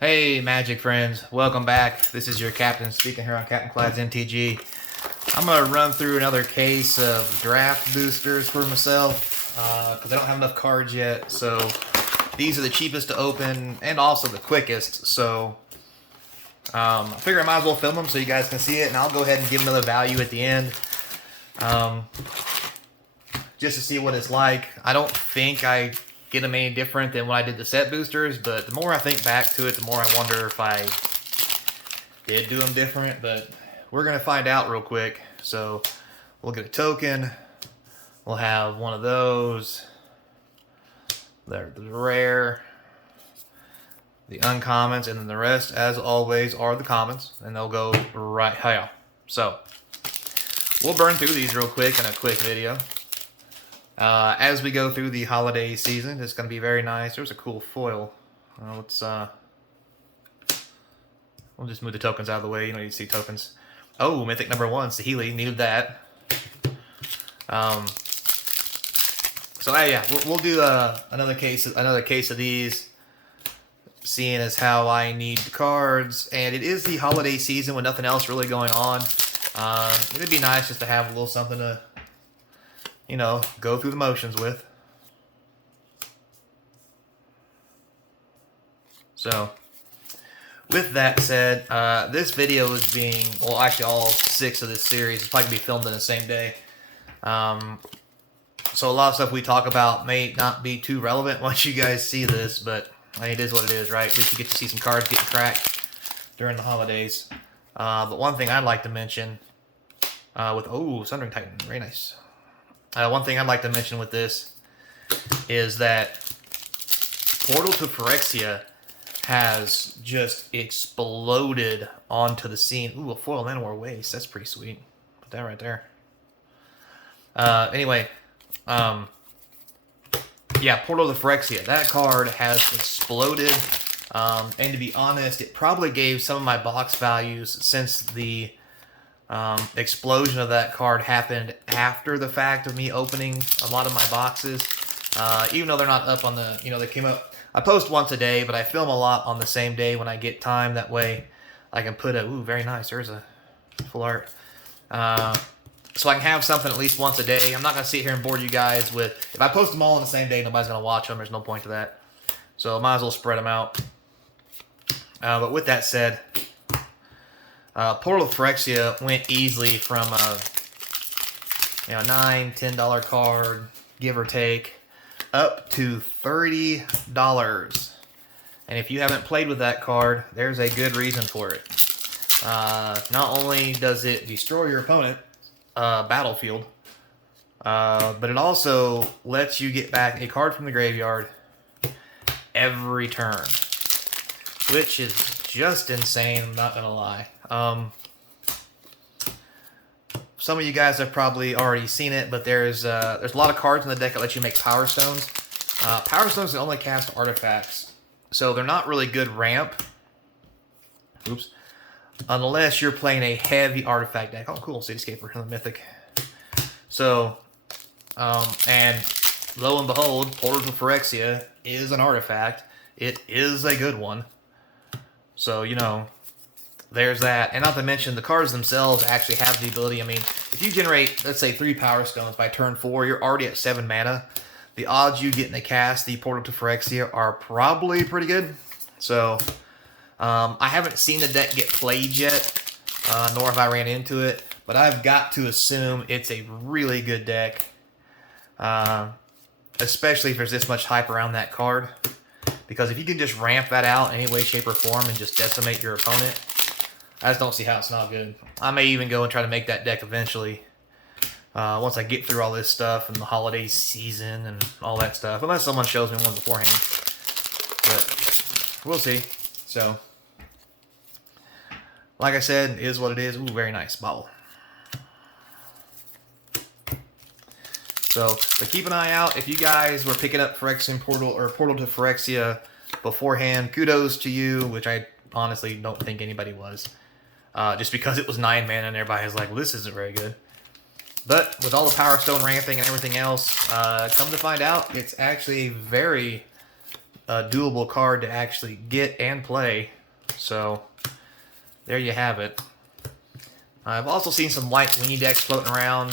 Hey, Magic friends, welcome back. This is your captain speaking here on Captain Clad's MTG. I'm going to run through another case of draft boosters for myself because I don't have enough cards yet. So these are the cheapest to open and also the quickest. So I figure I might as well film them so you guys can see it, and I'll go ahead and give another value at the end just to see what it's like. I don't think I get them any different than when I did the set boosters, but the more I think back to it, the more I wonder if I did do them different, but we're going to find out real quick. So we'll get a token, we'll have one of those, there's the rare, the uncommons, and then the rest, as always, are the commons, and they'll go right here. So we'll burn through these real quick in a quick video. As we go through the holiday season, it's going to be very nice. There's a cool foil. We'll just move the tokens out of the way. You don't need to see tokens. Oh, Mythic number 1, Saheeli. Needed that. So yeah, we'll do another case of these, seeing as how I need the cards. And it is the holiday season with nothing else really going on. It'd be nice just to have a little something to, you know, go through the motions with. So, with that said, this video is being, well, actually all 6 of this series is probably going to be filmed in the same day. So a lot of stuff we talk about may not be too relevant once you guys see this, but I mean, it is what it is, right? At least you get to see some cards getting cracked during the holidays. But one thing I'd like to mention Sundering Titan, very nice. One thing I'd like to mention with this is that Portal to Phyrexia has just exploded onto the scene. Ooh, a foil Manowar Waste. That's pretty sweet. Put that right there. Anyway, yeah, Portal to Phyrexia. That card has exploded. And to be honest, it probably gave some of my box values, since the explosion of that card happened after the fact of me opening a lot of my boxes. Even though they're not up on the, they came up. I post once a day, but I film a lot on the same day when I get time. That way I can put very nice. There's a full art. So I can have something at least once a day. I'm not going to sit here and bore you guys with, if I post them all on the same day, nobody's going to watch them. There's no point to that. So I might as well spread them out. But with that said, Portal of Phyrexia went easily from a $9, $10 card, give or take, up to $30. And if you haven't played with that card, there's a good reason for it. Not only does it destroy your opponent battlefield, but it also lets you get back a card from the graveyard every turn, which is just insane. I'm not gonna lie. Some of you guys have probably already seen it, but there's a lot of cards in the deck that let you make Power Stones. Power Stones can only cast artifacts, so they're not really good ramp. Oops. Unless you're playing a heavy artifact deck. Oh, cool, Cityscaper, another mythic. So, and lo and behold, Portal to Phyrexia is an artifact. It is a good one. So, there's that. And not to mention, the cards themselves actually have the ability. I mean, if you generate, let's say, 3 Power Stones by turn 4, you're already at 7 mana. The odds you get to cast the Portal to Phyrexia are probably pretty good. So, I haven't seen the deck get played yet, nor have I ran into it. But I've got to assume it's a really good deck. Especially if there's this much hype around that card. Because if you can just ramp that out in any way, shape, or form and just decimate your opponent, I just don't see how it's not good. I may even go and try to make that deck eventually. Once I get through all this stuff and the holiday season and all that stuff. Unless someone shows me one beforehand. But we'll see. So, like I said, it is what it is. Ooh, very nice bottle. So, but keep an eye out. If you guys were picking up Phyrexian Portal or Portal to Phyrexia beforehand, kudos to you, which I honestly don't think anybody was. Just because it was 9 mana and everybody was like, well, this isn't very good. But with all the Power Stone ramping and everything else, come to find out, it's actually very a doable card to actually get and play. So there you have it. I've also seen some white weenie decks floating around.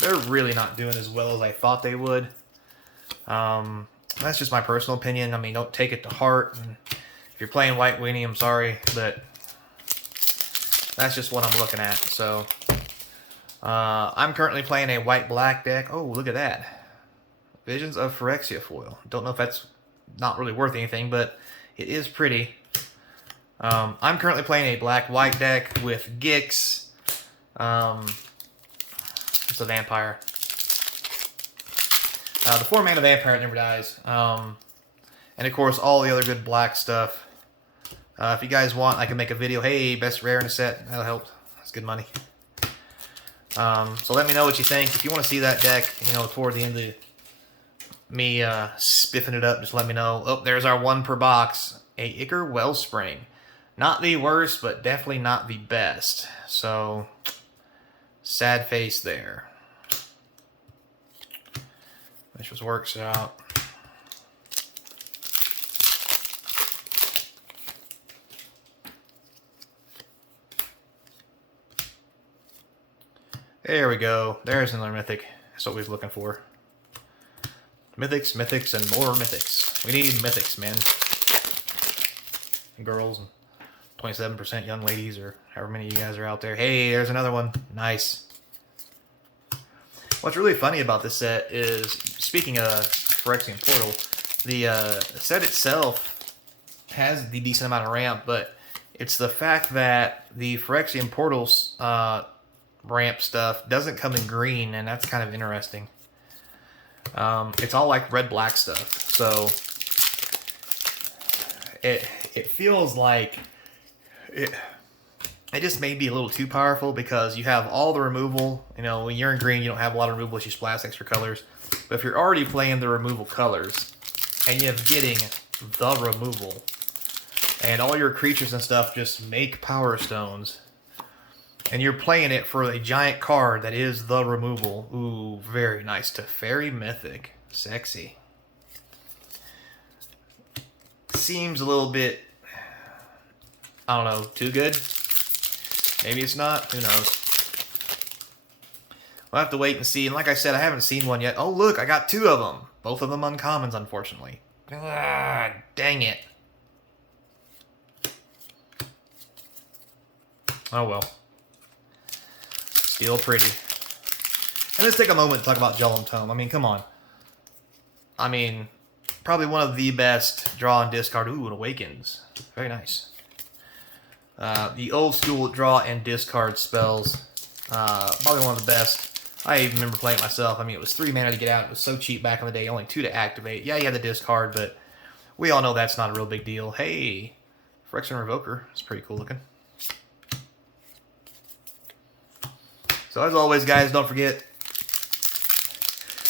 They're really not doing as well as I thought they would. That's just my personal opinion. I mean, don't take it to heart. And if you're playing white weenie, I'm sorry, but that's just what I'm looking at. So I'm currently playing a white-black deck. Oh, look at that. Visions of Phyrexia foil. Don't know if that's not really worth anything, but it is pretty. I'm currently playing a black-white deck with Gix. It's a vampire. The 4-mana vampire never dies. And of course, all the other good black stuff. If you guys want, I can make a video. Hey, best rare in a set. That'll help. That's good money. So let me know what you think. If you want to see that deck, you know, toward the end of me spiffing it up, just let me know. Oh, there's our 1 per box. A Ichor Wellspring. Not the worst, but definitely not the best. So, sad face there. Which just works out. There we go. There's another mythic. That's what we were looking for. Mythics, mythics, and more mythics. We need mythics, men. And girls, and 27% young ladies, or however many of you guys are out there. Hey, there's another one. Nice. What's really funny about this set is, speaking of Phyrexian Portal, the set itself has the decent amount of ramp, but it's the fact that the Phyrexian Portal's ramp stuff doesn't come in green, and that's kind of interesting. It's all like red-black stuff, so it feels like it just may be a little too powerful because you have all the removal. You know, when you're in green, you don't have a lot of removal, you splash extra colors. But if you're already playing the removal colors, and you're getting the removal, and all your creatures and stuff just make Power Stones, and you're playing it for a giant card that is the removal. Ooh, very nice. Teferi Mythic. Sexy. Seems a little bit, I don't know, too good? Maybe it's not. Who knows? We'll have to wait and see. And like I said, I haven't seen one yet. Oh, look, I got 2 of them. Both of them uncommons, unfortunately. Ah, dang it. Oh, well. Still pretty. And let's take a moment to talk about Jellum Tome. I mean, come on. I mean, probably one of the best draw and discard. Ooh, it awakens. Very nice. The old school draw and discard spells. Probably one of the best. I even remember playing it myself. I mean, it was 3 mana to get out. It was so cheap back in the day. Only 2 to activate. Yeah, you had the discard, but we all know that's not a real big deal. Hey, Phyrexian Revoker. It's pretty cool looking. So as always, guys, don't forget,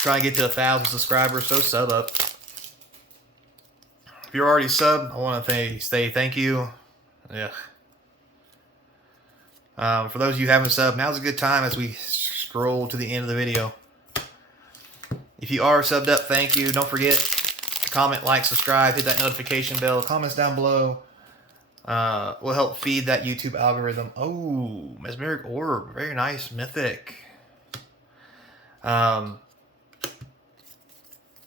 try and get to 1,000 subscribers, so sub up. If you're already subbed, I want to say thank you. Yeah. For those of you who haven't subbed, now's a good time as we scroll to the end of the video. If you are subbed up, thank you. Don't forget to comment, like, subscribe, hit that notification bell. Comments down below will help feed that YouTube algorithm. Oh, Mesmeric Orb. Very nice. Mythic.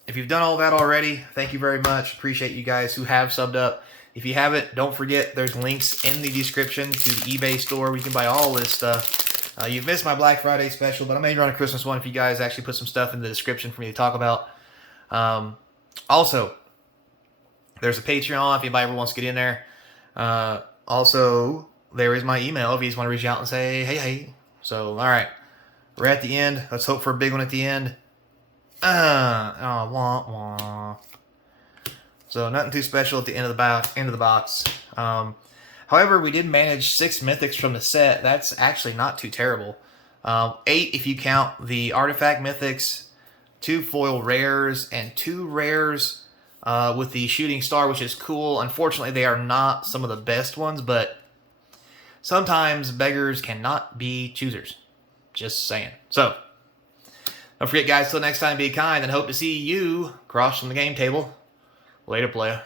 If you've done all that already, thank you very much. Appreciate you guys who have subbed up. If you haven't, don't forget there's links in the description to the eBay store where you can buy all this stuff. You've missed my Black Friday special, but I may run a Christmas one if you guys actually put some stuff in the description for me to talk about. Also, there's a Patreon if anybody ever wants to get in there. Also, there is my email if you just want to reach out and say, hey. So, all right. We're at the end. Let's hope for a big one at the end. Wah. So nothing too special at the end of the box. However, we did manage 6 mythics from the set. That's actually not too terrible. 8 if you count the artifact mythics, 2 foil rares, and 2 rares with the shooting star, which is cool. Unfortunately, they are not some of the best ones, but sometimes beggars cannot be choosers. Just saying. So, don't forget, guys, till next time, be kind, and hope to see you across from the game table. Later, player.